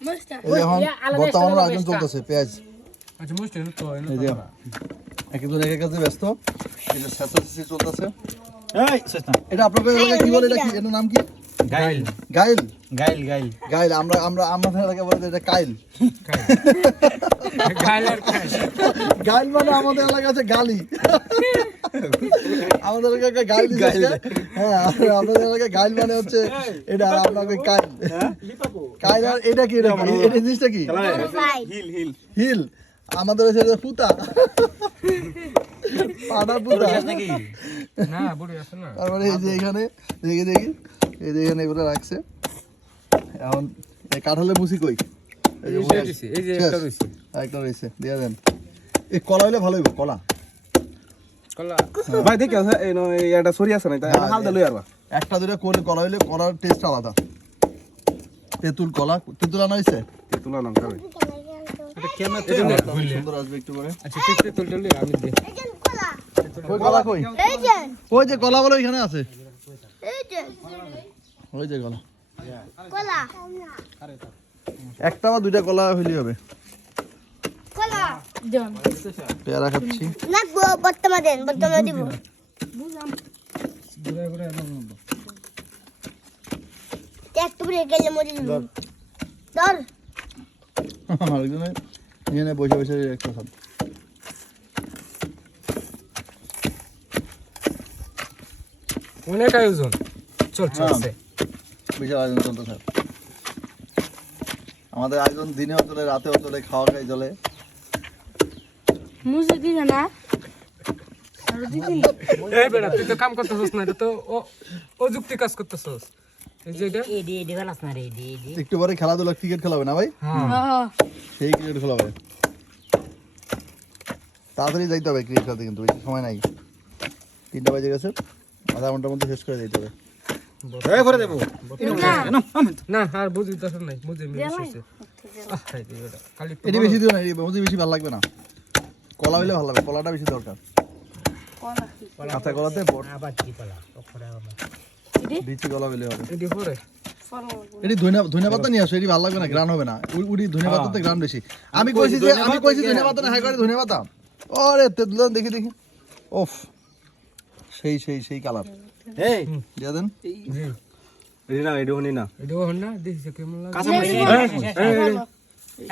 এই এখন বর্তমানে আয়োজন চলতেছে পেঁয়াজ। আচ্ছা মুস্ট তো এই যে একজন এক কাজে ব্যস্ত, এটা স্যাঁচাসি চলতেছে। এই চেষ্টা এটা আপনাদের এলাকায় কি বলে, এটা কি, এটার নাম কি? গাইল গাইল। গাইল গাইল গাইল আমরা আমরা আমাদের এলাকায় বলে এটা কাইল। গাইল আর খাস গাইল মানে আমাদের এলাকায় আছে গালি। আমাদের এলাকায় গাইল দিছে। হ্যাঁ আমাদের এলাকায় গাইল মানে হচ্ছে এটা, আর আপনাকে কাইল। কাইল আর এটা কি, এটা কি? এটা জিনিসটা কি? Hill hill hill. আমাদের হচ্ছে এটা ফুতা। পাড়া ফুতা নাকি না বড় আছে না। তারপরে এই যে এখানে দেখি দেখি এই যে এখানে এগুলো রাখছে। এখন এই কাঁঠালের মুসি কই? এই যে মনে আছে। এই যে একটা রইছে একটা রয়েছে, দিয়ে দেন। এই কলা হইলে ভালো হইব, কলা। কলা ভাই দেখি এই এটা সরি আছে না তাই হালদা লই আরবা একটা দুটো করে কলা হইলে কলার টেস্ট আলাদা। তেঁতুল কলা, তেঁতুল আনা হয়েছে, তুলা লঙ্কা ভাই এটা কেমন সুন্দর আসবে একটু করে। আচ্ছা টেস্ট তুললে আমি দে কই কলা কই? ওই যে কলা বলে এখানে আছে, ওই যে কলা। একটা বা দুইটা কলা হইলে হবে। পেয়ারা খাচ্ছি। না বর্তমান দেন, বর্তমান দিব। একটু করে গেলে মরে দিব। ধর আরেকজনে নিয়ে বসে বসে একটা খাব। অনেক আয়োজন চলছে বিশাল আয়োজন চলতেছে। আমাদের আয়োজন দিনেও চলে, রাতেও চলে, খাওয়া খাই চলে। মুছে দিছ না এই বেটা তুই তো কাম করতেছস না, এটা তো অযুক্তি কাজ করতেছস। এই যে এটা এডি গলাস না রে এডি একটু পরে খেলাধুলা, ক্রিকেট খেলাবে না ভাই? হ্যাঁ সেই ক্রিকেট খেলাবে। তাড়াতাড়ি যাইতে হবে ক্রিকেট খেলতে, কিন্তু বেশি সময় নাই। 3টা বাজে গেছে, আধা ঘন্টার মধ্যে শেষ করে দিতে হবে। এই করে দেব না আর বুঝি দরকার নাই, বুঝি মিস হইছে। খাই দিই এটা খালি এটি বেশি দিও না, এটি বেশি ভালো লাগবে না। কলা হইলে ভালো লাগবে, কলাটা বেশি দরকার। কাঁচা কলাতে আবার কি কলা ওখরা বাবা বিচি কলা হইলে হবে। এডি পরে এটি ধনিয়া পাতা নিয়ে আসো, এটি ভালো লাগবে না, গ্রান হবে না। উড়ি ধনিয়া পাতাতে গ্রান বেশি। আমি কইছি ধনিয়া পাতা না, হাই করে ধনিয়া পাতা। ওরে তেতুল দেখি দেখি, ওফ সেই সেই সেই কালার। এই দিয়ে দেন। জি এডি না এডি হনি না এডি হন না দেখি কেমন লাগে। কাঁচা মরিচ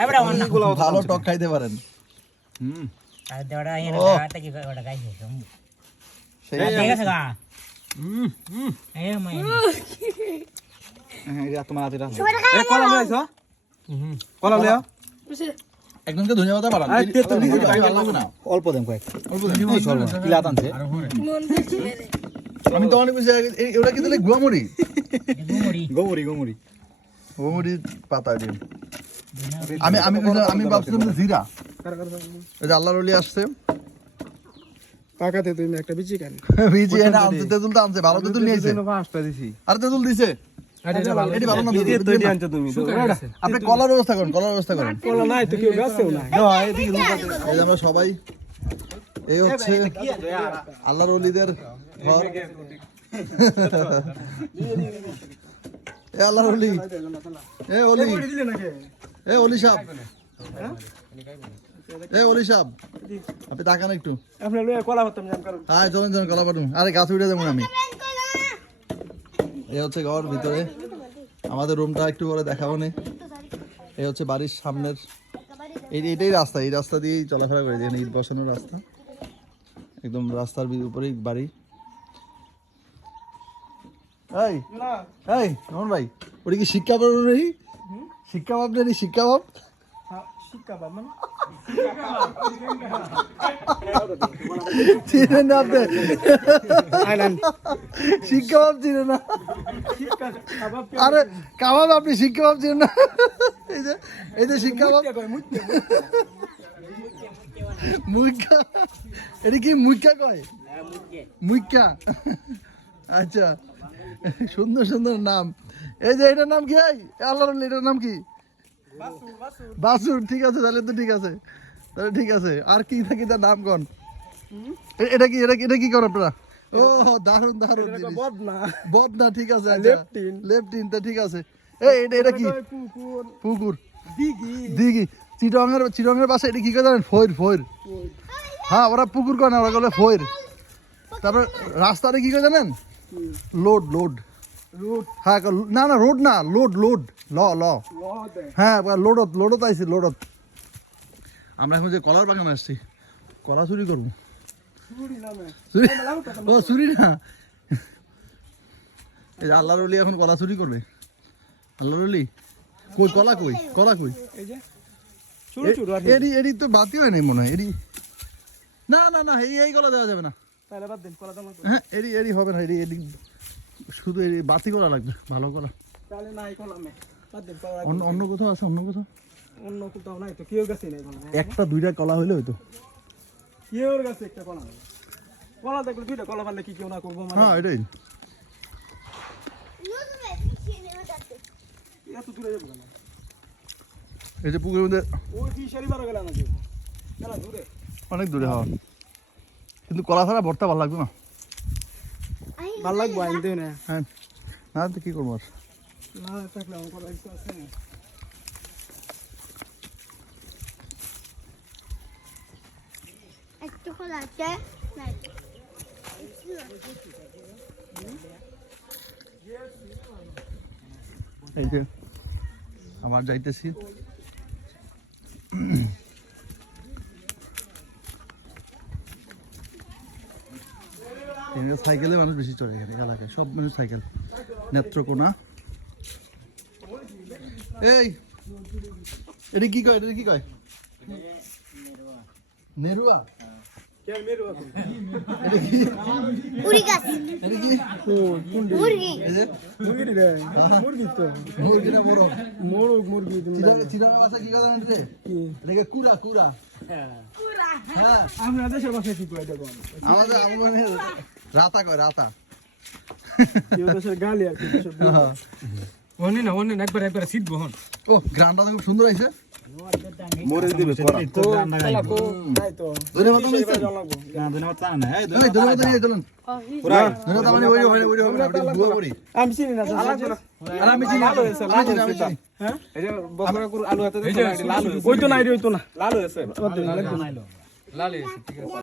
এবড়া ওনা ভালো টক খাইতে পারেন। আর দেওড়া এনে কাটা কি ওটা গাইছে সেই ঠিক আছে গা এই মাই এটা তোমার হাতে রাখো এ কলা লইছ কলা লইয়া একজনকে ধনিয়া পাতা বাড়ান। আরে তেতুল দিছি ভালো লাগবে না, অল্প দেন কয়েক অল্প দেন। কিলা টানছে আর পরে আমি তো অনেক বেশি ওটা কি দিলে গুয়ামুড়ি, গুমড়ি গোমরি গুয়ামুড়ি পাতা দিয়ে। আমি ভাবছিলাম যে জিরা। এই যে আল্লাহর ওলি আসছে, পাকাতে তুমি একটা বিচি কান ভিজি এনে আনছে, তেঁতুল তো আনছে, ভালো তেঁতুল নিয়েছে। পাঁচটা দিছি আর তেঁতুল দিছে, আরে এটা ভালো এটি ভালো না। এই তো এডি আনছো তুমি আপনি কলার ব্যবস্থা করেন, কলার ব্যবস্থা করেন। কলা নাই তো কেউ গাছেও না। দাও এদিকে এই যে আমরা সবাই, এই হচ্ছে আল্লাহর ওলিদের ঘর। এ আল্লাহর ওলি, এ ওলি, এ ওলি সাহেব, এ ওলি সাহেব, আপনি তাকান একটু। আপনি লইয়া কলা হতাম জাম কারণ হ্যাঁ চলেন চলেন, কলা পাঠুন। আরে গাছ উঠে যেমন আমি। এই হচ্ছে ঘর ভিতরে, আমাদের রুমটা একটু পরে দেখাবো নে। এই হচ্ছে বাড়ির সামনের, এইটাই রাস্তা, এই রাস্তা দিয়েই চলাফেরা করে, দেখেন ইট বসানোর রাস্তা, একদম রাস্তার উপরেই বাড়ি। এই এই রমন ভাই, ওটা কি শিক্ষা পাব নেই? শিক্ষা পাব নেই, শিক্ষা পাব চিনেন না আপনি? শিক্ষা ভাব চিনেন না? আরে কাবাব, আপনি শিক্ষা ভাব চিনেন না? এই যে শিক্ষা ভাব, মুইকা, এটা কি মুইকা কয়? মুইকা, আচ্ছা সুন্দর সুন্দর নাম। এই যে এটার নাম কি? আল্লাহর এটার নাম কি? বাসুর। ঠিক আছে তাহলে, তো ঠিক আছে তাহলে, ঠিক আছে। আর কি থাকি তার নাম কোন? এটা কি, এটা কি করেন আপনারা? ও দারুন দারুন জিনিস, বদনা। ঠিক আছে, লেফটিন, তা ঠিক আছে। এটা কি? পুকুর। দিঘি চিটংয়ের পাশে এটা কি করে জানেন? ফইর। হ্যাঁ, ওরা পুকুর করে না, ওরা বলে ফইর। তারপর রাস্তাটা কি করে জানেন? লোড। হ্যাঁ, না রোড না, লোড ল হ্যাঁ, লোডত আইছি লোডত। আমরা এখন যে কলার বাগান আসছি, কলা চুরি করবো। চুরি না, এই যে আল্লাহর ওলি এখন কলা চুরি করবে। আল্লাহর ওলি কই কলা কই? এডি তো বাতি হয় নাই মনে হয়। এডি না এই কলা দেওয়া যাবে না। হ্যাঁ, এডি হবে না। এডি শুধু এডি বাতি কলা লাগবে, ভালো কলা। অন্য কোথাও আছে? অন্য কোথাও নাই তো, কেউ গাছে নাই। একটা দুইটা কলা হইলে হয়তো। কেউর গাছে একটা কলা নাই। কলা দেখলে দুইটা কলা পারলে কি কেউ না করবো মানে? হ্যাঁ, এটাই। এত দূরে যাবো না। এই যে পুকুরের মধ্যে ওই ফিশারি বারো গেলাম আজ। কেলা দূরে? অনেক দূরে হওয়া, কিন্তু কলা ছাড়া ভর্তা ভালো লাগবে না। ভালো লাগবো আনতে না। হ্যাঁ, না তো কি করবো আর। না থাকলে আমার কলা কিছু আছে না। একটু খোলা আছে নাই এই যে আবার যাইতেছি। সাইকেলে মানুষ বেশি চড়ে এখানে এলাকায়, সব মানুষ সাইকেল। নেত্রকোনা। এটা কি কয়? নেরুয়া। এটা কি? উড়ি গাছ এটা কি? মুরগি এই যে মুরগি রে, মুরগি তো। মুরগি না মোরগ? মুরগি তুমি। চিরাঙ্গা ভাষা কি কথা জানেন রে? এটাকে কুরা। হ্যাঁ, আমরা দেশের ভাষায় কি কই দেখো? আমাদের মানে রাতা কয়, রাতা। কেউ দেশের গালি আর কি দেশের। হ্যাঁ। অন্য না একবার সিট বহন। ও, গ্রামটা তো খুব সুন্দর হয়েছে। মরে দিবে করা। নাই তো। ধন্যবাদ দিয়েছেন। না ধন্যবাদ তা না। এই এই ধন্যবাদ দিয়ে চলুন। পুরা ধন্যবাদ মানে ওই হবে না, আপনি দোয়া করি। আমি চিনি না। আর আমি চিনি। আমি চিনি। হ্যাঁ? এই যে বকরা কুর আলু হাতে লাল হয়েছে। ওই তো নাই রে, ওই তো না। লাল হয়েছে। লাল এসে ঠিক আছে।